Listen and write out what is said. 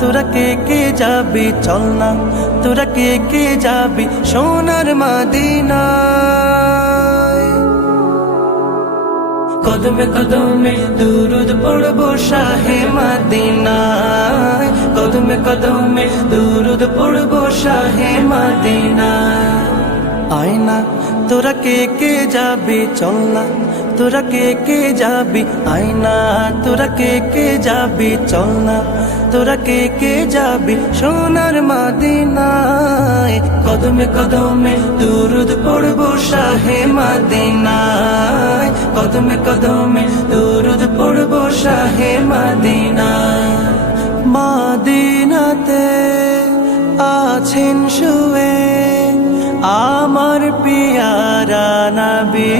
তোরা কে কে যাবি চল না, তোরা কে কে যাবি সোনার মদিনায়। কদমে কদমে দুরুদ পড়বো শাহে মদিনায়, কদমে কদমে দুরুদ পড়বো শাহে মদিনায়। আয় না তোরা কে কে যাবি চল না, তোরা কে কে যাবি আয় না, তোরা কে কে যাবি চল না, তোরা কে কে যাবি সোনার মদিনায়। কদমে কদমে দুরুদ পড়বো শাহে মদিনায়, কদমে কদমে দুরুদ পড়বো শাহে মদিনায়। মদিনাতে আছেন শুয়ে আমার পিয়ারা নবী,